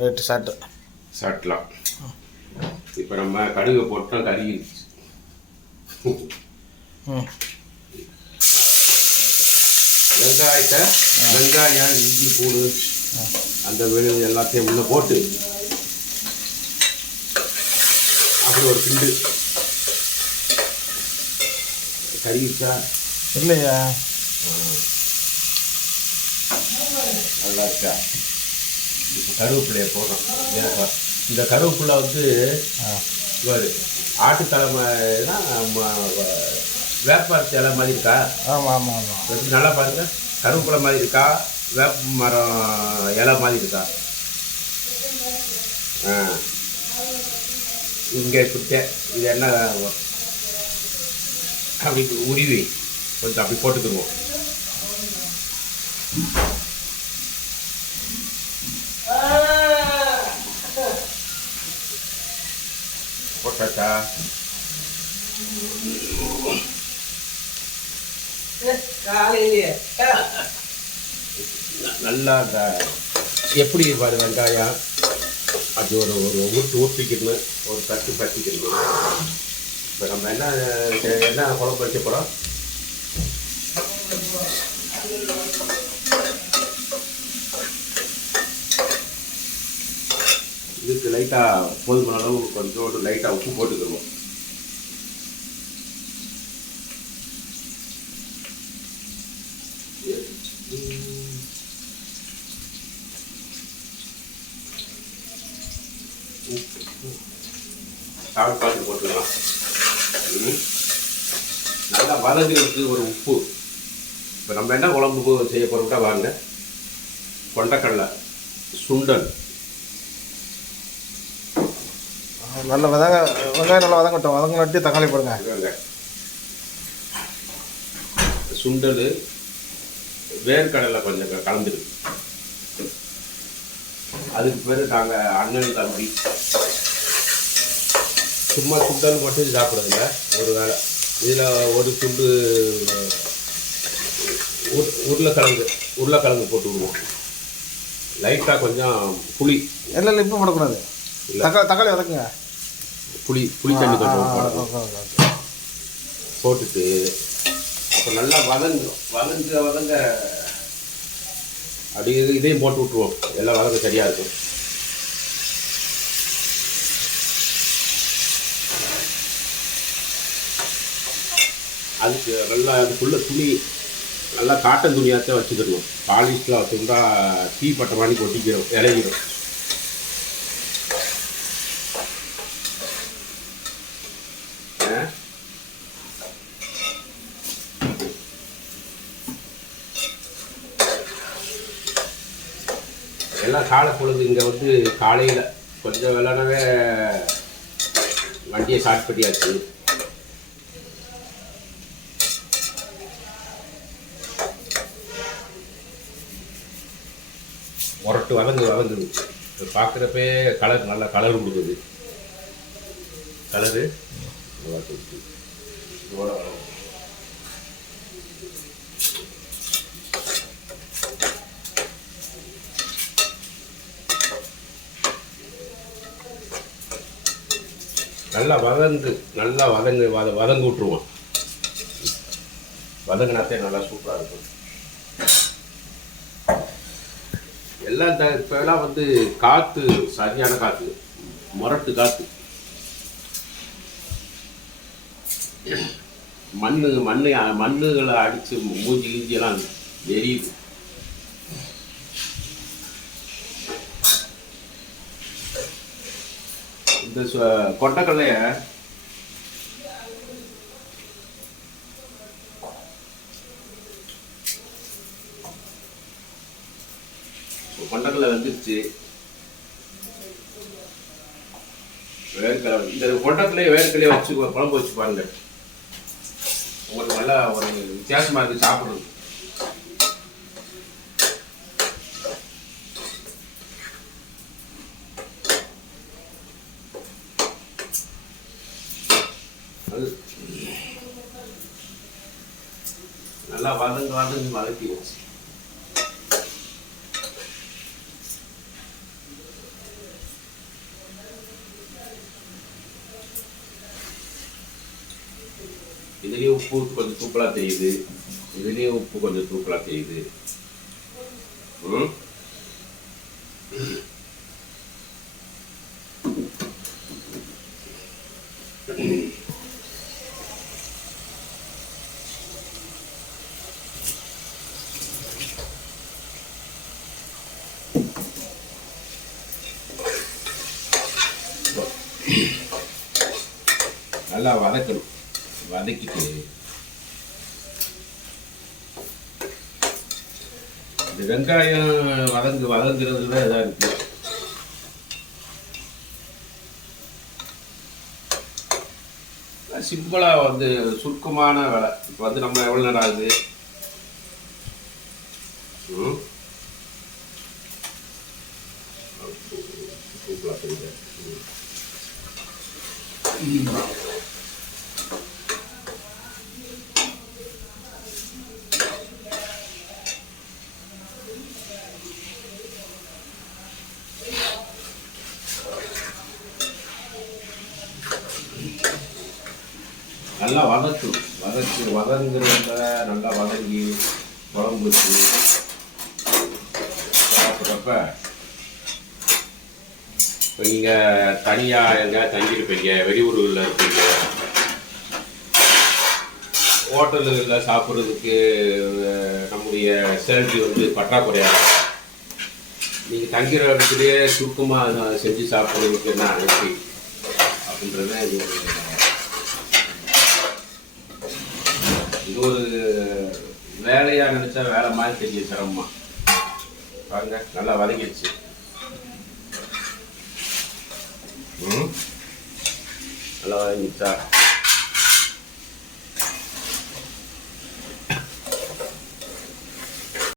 Right short சாட்டலாம். இப்போ நம்ம கடுகு போட்டோம், கருகிடுச்சு. வெங்காயம், இஞ்சி, பூண்டு, அந்த விழுது எல்லாத்தையும் உள்ளே போட்டு அப்படி ஒரு கிண்டு. கறிச்சா இல்லையா? நல்லா இருக்கா? இப்போ கருவேப்பிலையை போடுறோம். இந்த கருவேப்பிலை வந்து ஆட்டுத்தலைமைனா வேப்ப இலை மாதிரி இருக்கா? ஆமாம் ஆமாம் ஆமாம். நல்லா பாருங்க, கருவேப்பிலை மாதிரி இருக்கா, வேப்ப மரம் இலை மாதிரி இருக்கா? இங்கே இப்படித்தே இது என்ன அப்படி உருவி கொஞ்சம் அப்படி போட்டுக்குருவோம். போட்டாச்சா? நல்லா எப்படி பாரு வெங்காயம் அது ஒரு ஒரு ஊற்றிக்கணும், ஒரு தட்டு பற்றிக்கணும். இப்போ நம்ம என்ன குழம்பு வைக்க போகிறோம்? இதுக்கு லைட்டாக போதுமான அளவு கொஞ்சோண்டு லைட்டாக உப்பு போட்டுக்கிடுவோம். சால்ட் பார்த்து போட்டுக்கலாம். நல்லா வதங்கிறதுக்கு ஒரு உப்பு. இப்போ நம்ம என்ன குழம்பு செய்ய போகிறோம்ட்டா வாங்க. கொண்டக்கடலை, சுண்டல் நல்ல வெங்காயம் நல்லா வதங்கட்டும். வதங்கினட்டி தக்காளி போடுங்க. சுண்டல், வேர்க்கடலை கொஞ்சம் கலந்துருக்கு. அதுக்கு பேர் நாங்கள் அண்ணன் தம்பி. சும்மா சுண்டல் மட்டும் சாப்பிடுங்க ஒரு வேளை. இதில் ஒரு துண்டு உருளைக்கிழங்கு போட்டு விடுவோம். லைட்டாக கொஞ்சம் புளி. இல்லை இப்போ போடக்கூடாது. தக்காளி வதக்குங்க. புளி தண்ணி கொஞ்சம் போட்டுட்டு அப்போ நல்லா வதங்க அப்படியே இதையும் போட்டு விட்ருவோம். எல்லாம் வதங்க சரியாக இருக்கும். அதுக்கு நல்லா அதுக்குள்ளே துணி நல்லா காட்டன் துணியாகத்தான் வச்சுக்கிடுவோம். பாலிஸ்டில் வச்சுருந்தா டீ பட்ட மாதிரி கொட்டிக்கிறோம், இறங்கிடும். எல்லாம் காலை பொழுது இங்கே வந்து காலையில் கொஞ்சம் வெள்ளனவே வண்டியை ஸ்டார்ட் பண்ணியாச்சு. முரட்டு வதங்குது. பார்க்குறப்பே கலர் நல்லா கலர் கொடுக்குது. கலரு நல்லா கொடுக்குது. நல்லா வதங்க விட்டுருவோம். வதங்கினாத்தே நல்லா சூப்பராக இருக்கும். எல்லாம் இப்போலாம் வந்து காற்று சரியான காற்று, முரட்டு காற்று. மண்ணுகளை அடித்து மூஞ்சி கீஞ்சியெல்லாம் எரியுது. இந்த கொண்டக்கடலைய கொண்டக்கடலை வந்துருச்சு. வேர்க்கடலை, இந்த கொண்டக்கடலையை வேர்க்கடலையை வச்சு குழம்பு வச்சு பாருங்க. உங்களுக்கு நல்லா ஒரு வித்தியாசமா இருக்கு சாப்பிடுறது. நல்லா வதங்கி வதக்கிடுச்சு. இதுலேயும் உப்பு கொஞ்சம் தூக்கலாக தெரியுது, இதுலேயும் உப்பு கொஞ்சம் தூக்கலாக தெரியுது. ம் நல்லா வதக்கணும். வதக்கிட்டு இந்த வெங்காயம் வதங்குறதுல இதாக இருக்கு. சிம்பிளாக வந்து சுருக்கமான வேலை. இப்போ வந்து நம்ம எவ்வளோ நேரம் ஆகுது? சூப்பராக தெரியுது. நல்லா வதங்குறத நல்லா வதங்கி குழம்பு வச்சு சாப்பிட்றப்ப இப்போ நீங்கள் தனியாக எங்கேயாவது தங்கியிருப்பீங்க, வெளியூர்களில் இருப்பீங்க, ஹோட்டல்களில் சாப்பிட்றதுக்கு நம்முடைய சேலரி வந்து பற்றாக்குறையாக, நீங்கள் தங்கிற இடத்துலையே சுருக்கமாக செஞ்சு சாப்பிட்றதுக்கு என்ன அனுப்பி அப்படின்றத இது ஒரு வேலையாக நினச்சா வேலை மாதிரி தெரியும். சிரமமாக பாருங்க, நல்லா வதங்கிடுச்சு. நல்லா வதங்கிடுச்சா?